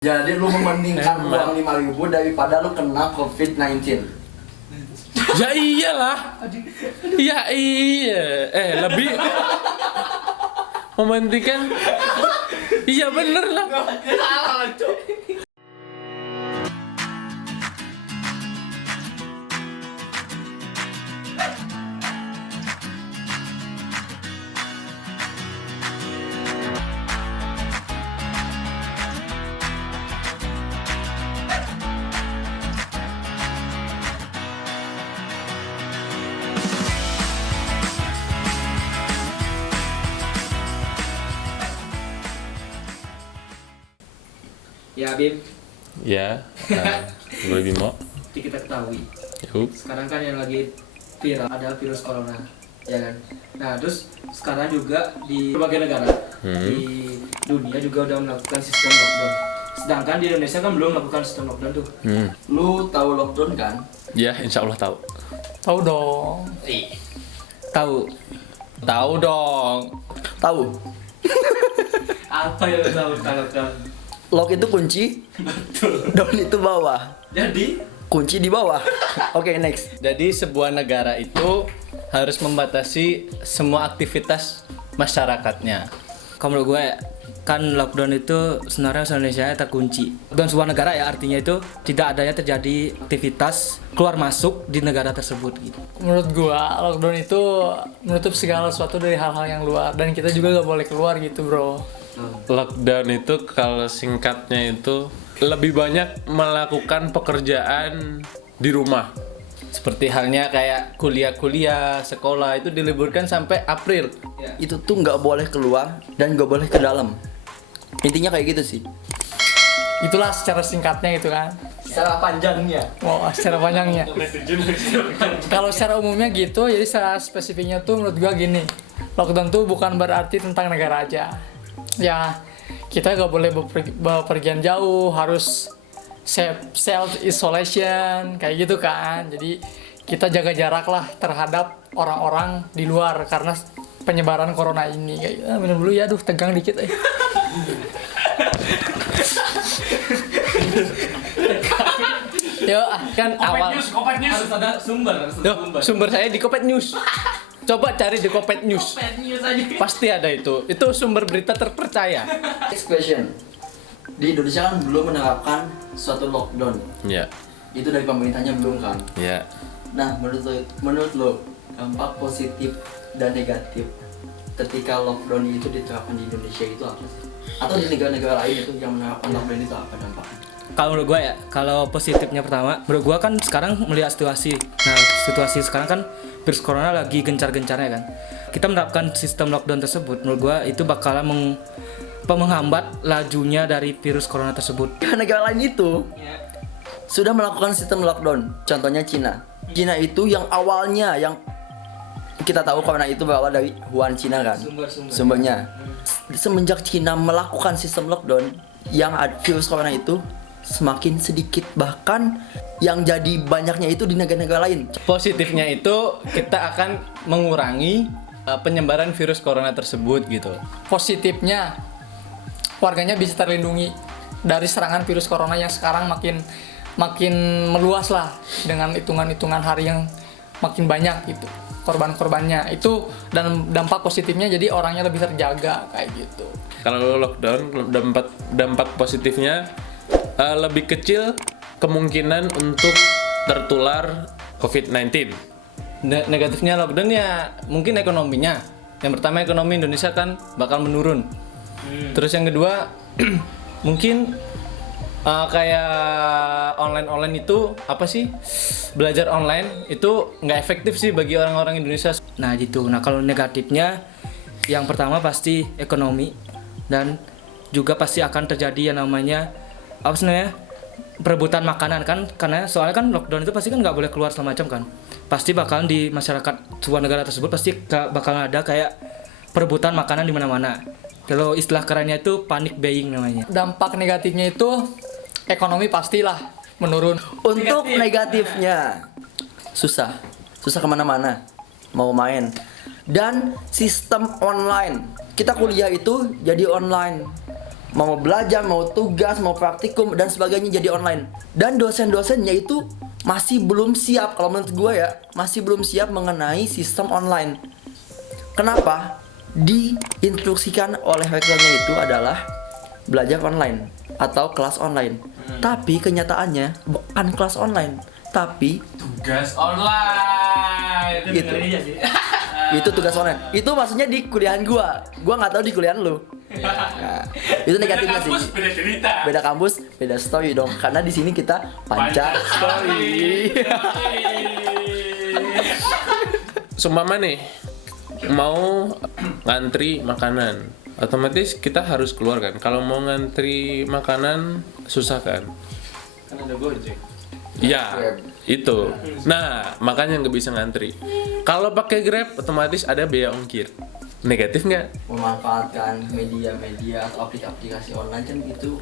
Jadi lu membandingkan uang 5.000 daripada lu kena COVID-19. Ya iyalah. Ya iya. Lebih mementingkan. Iya bener lah. Salah, Cok. Ya Bim, Ya. Gue Bimo. seperti kita ketahui Yuk. sekarang kan yang lagi viral ada virus corona, ya kan. Nah terus sekarang juga di berbagai negara di dunia juga udah melakukan sistem lockdown. Sedangkan di Indonesia kan belum melakukan sistem lockdown tuh. Lu tahu lockdown kan? Ya insya Allah tahu. Tahu dong. Tahu? Tahu dong. Tahu. Apa yang lo tahu tentang lockdown? Lock itu kunci, down itu bawah. Jadi Kunci di bawah. Oke, next. Jadi sebuah negara itu harus membatasi semua aktivitas masyarakatnya. kalau menurut gue kan lockdown itu sebenarnya Indonesia terkunci. Dan sebuah negara ya artinya itu tidak adanya terjadi aktivitas keluar masuk di negara tersebut gitu. Menurut gua lockdown itu menutup segala sesuatu dari hal-hal yang luar dan kita juga gak boleh keluar gitu bro. Lockdown itu kalau singkatnya itu lebih banyak melakukan pekerjaan di rumah. Seperti halnya kayak kuliah-kuliah, sekolah itu diliburkan sampai April. Itu tuh nggak boleh keluar dan nggak boleh ke dalam. Intinya kayak gitu sih. Itulah secara singkatnya gitu kan. Secara panjangnya. Wow, secara panjangnya. Kalau secara umumnya gitu, jadi secara spesifiknya tuh menurut gua gini. Lockdown tuh bukan berarti tentang negara aja. Ya, kita gak boleh bepergian jauh, harus self isolation kayak gitu kan. Jadi kita jaga jarak lah terhadap orang-orang di luar karena penyebaran corona ini kayak gitu. Minum dulu ya, aduh tegang dikit. Yo, kan awal Harus ada sumber, Sumber saya di Kopet News. Coba cari di Kopet News. Pasti ada itu. Itu sumber berita terpercaya. Next question. Di Indonesia kan belum menerapkan suatu lockdown. Ya. Itu dari pemerintahnya belum kan? Ya. Nah, menurut lo dampak positif dan negatif ketika lockdown itu diterapkan di Indonesia itu apa sih? Atau di negara-negara lain itu yang menerapkan lockdown itu apa dampaknya? Kalau menurut gue ya, kalau positifnya pertama, menurut gue kan sekarang melihat situasi. Nah, situasi sekarang kan virus corona lagi gencar-gencarnya kan. Kita menerapkan sistem lockdown tersebut, menurut gue itu bakalan menghambat lajunya dari virus corona tersebut. Negara lain itu sudah melakukan sistem lockdown. Contohnya Cina. Cina itu yang awalnya yang kita tahu corona itu berawal dari Wuhan, Cina kan? Sumbernya. Semenjak Cina melakukan sistem lockdown, yang virus corona itu semakin sedikit, bahkan yang jadi banyaknya itu di negara-negara lain. Positifnya itu kita akan mengurangi penyebaran virus corona tersebut gitu. Positifnya warganya bisa terlindungi dari serangan virus corona yang sekarang makin meluas lah dengan hitungan-hitungan hari yang makin banyak gitu korban-korbannya itu. Dan dampak positifnya jadi orangnya lebih terjaga kayak gitu. Kalau lockdown dampak positifnya lebih kecil kemungkinan untuk tertular COVID-19. Negatifnya lockdown ya mungkin ekonominya. Yang pertama ekonomi Indonesia kan bakal menurun. Terus yang kedua mungkin kayak online itu apa sih, belajar online itu nggak efektif sih bagi orang-orang Indonesia. Nah gitu. Nah kalau negatifnya, yang pertama pasti ekonomi dan juga pasti akan terjadi yang namanya apa sebenarnya perebutan makanan kan, karena soalnya kan lockdown itu pasti kan nggak boleh keluar segala macam kan. Pasti bakalan di masyarakat sebuah negara tersebut pasti bakalan ada kayak perebutan makanan di mana-mana. Kalau istilah kerennya itu panic buying namanya. Dampak negatifnya itu ekonomi pastilah menurun. Untuk negatifnya susah kemana-mana mau main, dan sistem online. Kita kuliah itu jadi online. mau belajar, mau tugas, mau praktikum dan sebagainya jadi online. Dan dosen-dosennya itu masih belum siap, kalau menurut gue ya, masih belum siap mengenai sistem online. Kenapa? Diinstruksikan oleh rektornya itu adalah belajar online atau kelas online. Tapi kenyataannya bukan kelas online, tapi Tugas online. gitu. Itu tugas online. Itu maksudnya di kuliahan gua nggak tahu di kuliahan lu. Nah, itu negatifnya sih. Beda cerita. Beda kampus, beda story dong. Karena di sini kita panca story. Seumpama nih mau ngantri makanan, otomatis kita harus keluar kan. Kalau mau ngantri makanan susah kan? Kan ada Gojek. Ya, itu. Nah, makanya nggak bisa ngantri. Kalau pakai Grab, otomatis ada biaya ongkir. Negatif nggak? Memanfaatkan media-media atau aplikasi online kan itu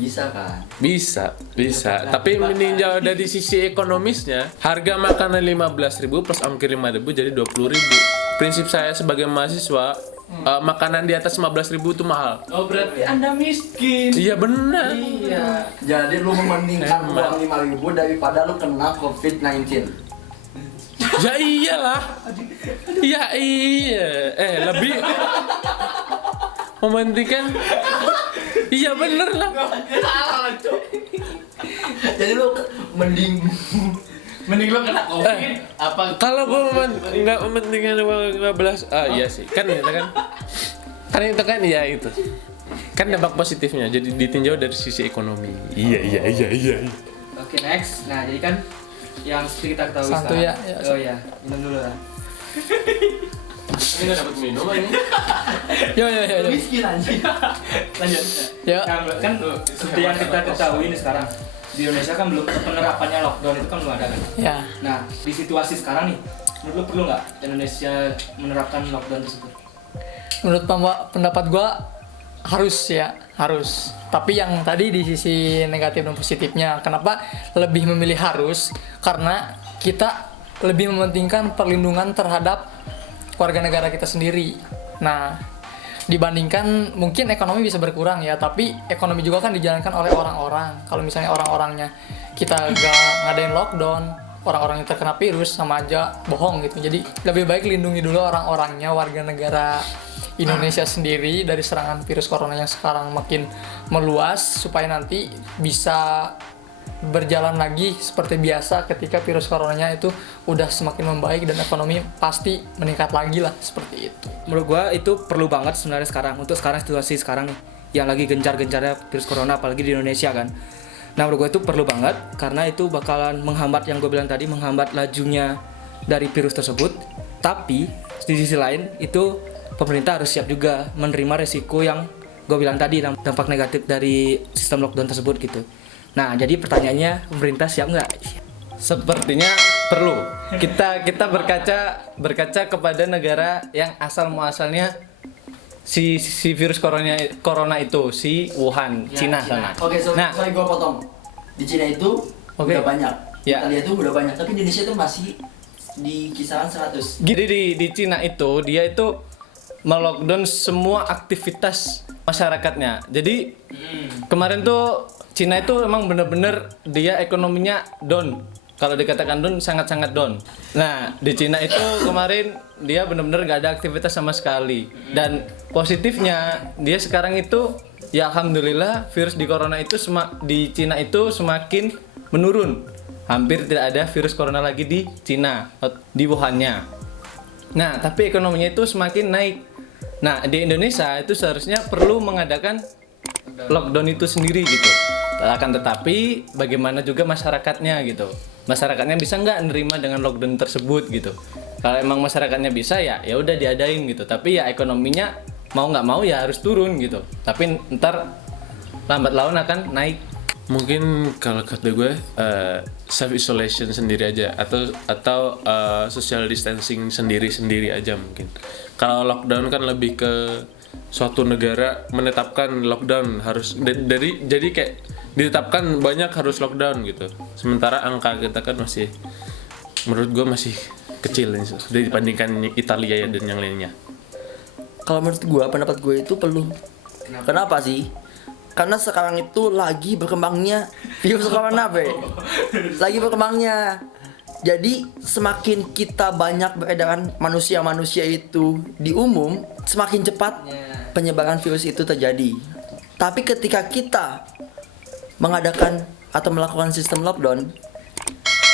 bisa kan? Bisa. Tapi meninjau dari sisi ekonomisnya, harga makanan 15.000 plus ongkir 5.000 jadi 20.000. Prinsip saya sebagai mahasiswa, makanan di atas 15.000 itu mahal. Oh, berarti Anda miskin. Iya benar. Iya. Jadi lu membandingkan uang 5.000 daripada lu kena COVID-19. Ya iyalah. Ya iya. Lebih mementingkan. Iya bener lah. Jadi lu mending Mending lo kena COVID apa? Kalau gua nggak mementingkan uang 15, iya sih. Kan itu kan ya itu. Kan dampak positifnya. Jadi ditinjau dari sisi ekonomi. Iya. Oke, next. Nah, jadi kan yang seperti kita ketahui Santuy sekarang. ya, ya. Oh ya, minum dulu lah. Ini nggak dapat minum ini. Yo. miskin anjing. Lanjut. Ya. Kan seperti yang kita ketahui ini sekarang di Indonesia kan belum penerapannya lockdown itu kan belum ada kan. Ya. Nah, di situasi sekarang nih, menurut lu perlu nggak Indonesia menerapkan lockdown tersebut? Menurut pendapat gua harus. Tapi yang tadi di sisi negatif dan positifnya, kenapa lebih memilih harus? Karena kita lebih mementingkan perlindungan terhadap warga negara kita sendiri. Nah, dibandingkan mungkin ekonomi bisa berkurang ya, tapi ekonomi juga kan dijalankan oleh orang-orang. Kalau misalnya orang-orangnya kita gak ngadain lockdown, orang-orang yang terkena virus sama aja bohong gitu. Jadi lebih baik lindungi dulu orang-orangnya, warga negara Indonesia sendiri dari serangan virus corona yang sekarang makin meluas, supaya nanti bisa berjalan lagi seperti biasa ketika virus coronanya itu udah semakin membaik dan ekonomi pasti meningkat lagi lah, seperti itu. Menurut gua itu perlu banget sebenarnya sekarang, untuk sekarang situasi sekarang nih yang lagi gencar-gencarnya virus corona apalagi di Indonesia kan. Nah, menurut gua itu perlu banget karena itu bakalan menghambat, yang gue bilang tadi, menghambat lajunya dari virus tersebut. Tapi di sisi lain itu pemerintah harus siap juga menerima resiko yang gue bilang tadi, dampak negatif dari sistem lockdown tersebut gitu. Nah, jadi pertanyaannya, pemerintah siap nggak? Sepertinya perlu. Kita berkaca kepada negara yang asal muasalnya si virus corona itu, si Wuhan, Cina sana. Oke, Nah, sorry gue potong. Di Cina itu Oke. udah banyak. Ya. Italia itu udah banyak, tapi di Indonesia itu masih di kisaran 100. jadi di Cina itu dia itu melockdown semua aktivitas masyarakatnya. Jadi kemarin tuh Cina itu emang bener-bener dia ekonominya down. Kalau dikatakan down, sangat-sangat down. Nah, di Cina itu kemarin dia bener-bener gak ada aktivitas sama sekali. Dan positifnya dia sekarang itu ya alhamdulillah virus di corona itu di Cina itu semakin menurun. Hampir tidak ada virus corona lagi di Cina, di Wuhannya. Nah, tapi ekonominya itu semakin naik. Nah, di Indonesia itu seharusnya perlu mengadakan lockdown itu sendiri gitu. Akan tetapi bagaimana juga masyarakatnya gitu. Masyarakatnya bisa nggak nerima dengan lockdown tersebut gitu. Kalau emang masyarakatnya bisa ya udah diadain gitu. Tapi ya ekonominya mau nggak mau ya harus turun gitu. Tapi ntar lambat laun akan naik. Mungkin kalau kata gue self isolation sendiri aja atau social distancing sendiri aja mungkin. Kalau lockdown kan lebih ke suatu negara menetapkan lockdown harus jadi kayak ditetapkan banyak harus lockdown gitu. Sementara angka kita kan masih menurut gue masih kecil nih dibandingkan Italia dan yang lainnya. Kalau menurut gue, pendapat gue itu perlu. Kenapa sih? Karena sekarang itu lagi berkembangnya virus corona, Bre. Lagi berkembangnya. Jadi semakin kita banyak beredaran manusia-manusia itu di umum, semakin cepat penyebaran virus itu terjadi. Tapi ketika kita mengadakan atau melakukan sistem lockdown,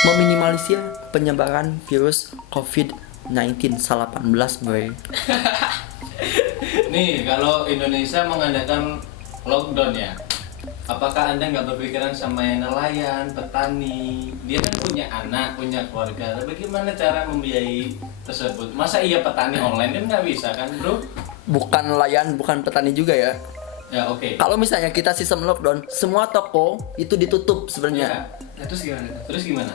meminimalisir penyebaran virus COVID-19 18, Bre. Nih, kalau Indonesia mengadakan lockdown ya, apakah Anda nggak berpikiran sama yang nelayan, petani? Dia kan punya anak, punya keluarga. Bagaimana cara membiayai tersebut? Masa iya petani online kan nggak bisa kan, bro? Bukan nelayan, bukan petani juga ya. Ya oke. Kalau misalnya kita sistem lockdown, semua toko itu ditutup sebenarnya. Ya. Terus gimana?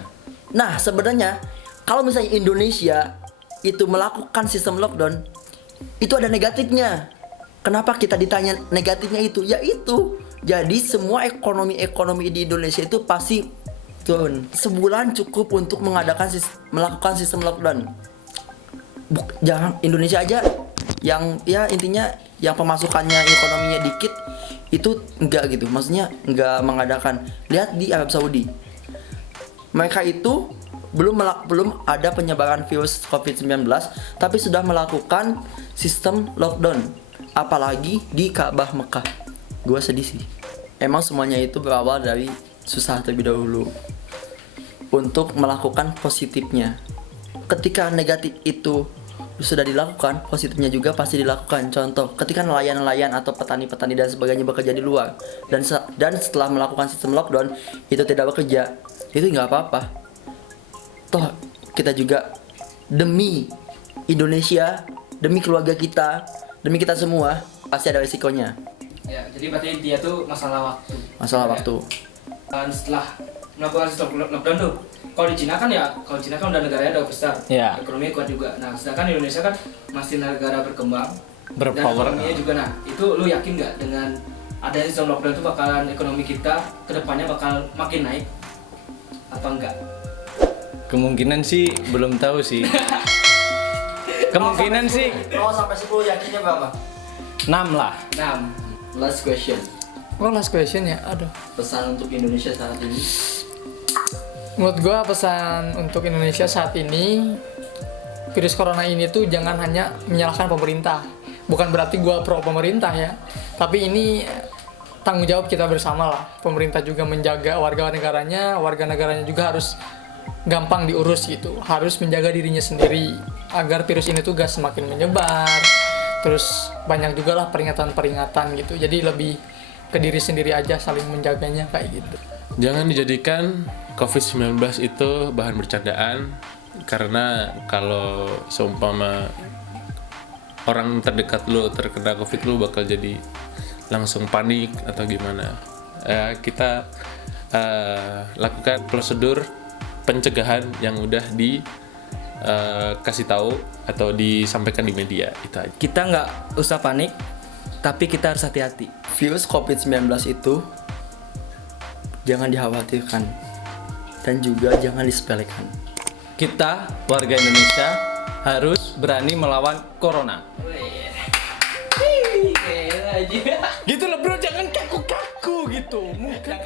Nah, sebenarnya kalau misalnya Indonesia itu melakukan sistem lockdown, itu ada negatifnya. Kenapa kita ditanya negatifnya itu? Yaitu, jadi semua ekonomi di Indonesia itu pasti turun. Sebulan cukup untuk melakukan sistem lockdown. Jangan Indonesia aja yang ya intinya yang pemasukannya ekonominya dikit itu enggak gitu. Maksudnya enggak mengadakan. Lihat di Arab Saudi. Mereka itu belum ada penyebaran virus COVID-19 tapi sudah melakukan sistem lockdown, apalagi di Ka'bah Mekah. Gue sedih sih. Emang semuanya itu berawal dari susah terlebih dahulu untuk melakukan positifnya. Ketika negatif itu sudah dilakukan, positifnya juga pasti dilakukan. Contoh, ketika nelayan-nelayan atau petani-petani dan sebagainya bekerja di luar dan setelah melakukan sistem lockdown itu tidak bekerja, itu nggak apa-apa. Toh kita juga demi Indonesia, demi keluarga kita, demi kita semua pasti ada resikonya. Ya, jadi berarti dia tuh masalah waktu. Masalah waktu. Dan setelah melakukan sistem lockdown tuh, kalau di Cina kan udah negaranya udah besar, Ya. ekonominya kuat juga. Nah, sedangkan Indonesia kan masih negara berkembang, Berpower. dan ekonominya juga. Nah, itu lu yakin nggak dengan adanya sistem lockdown itu bakalan ekonomi kita kedepannya bakal makin naik? Apa enggak? Kemungkinan sih belum tahu sih. Kemungkinan sih Kalau sampai 10 yakinnya berapa? 6 lah. 6. Last question. Oh, last question ya. Aduh. Pesan untuk Indonesia saat ini. Menurut gua pesan untuk Indonesia saat ini, virus corona ini tuh jangan hanya menyalahkan pemerintah. Bukan berarti gua pro pemerintah ya. Tapi ini tanggung jawab kita bersama lah. Pemerintah juga menjaga warga negaranya juga harus gampang diurus gitu. Harus menjaga dirinya sendiri agar virus ini tuh gak semakin menyebar. Terus banyak juga lah peringatan-peringatan gitu. Jadi lebih ke diri sendiri aja, saling menjaganya kayak gitu. Jangan dijadikan COVID-19 itu bahan bercandaan, karena kalau seumpama orang terdekat lu terkena COVID, lu bakal jadi langsung panik atau gimana. Kita lakukan prosedur pencegahan yang udah dikasih tahu atau disampaikan di media itu aja. Kita nggak usah panik, tapi kita harus hati-hati. Virus COVID-19 itu jangan dikhawatirkan dan juga jangan disepelekan. Kita warga Indonesia harus berani melawan corona. Gitu loh bro, jangan kaku-kaku gitu. Muka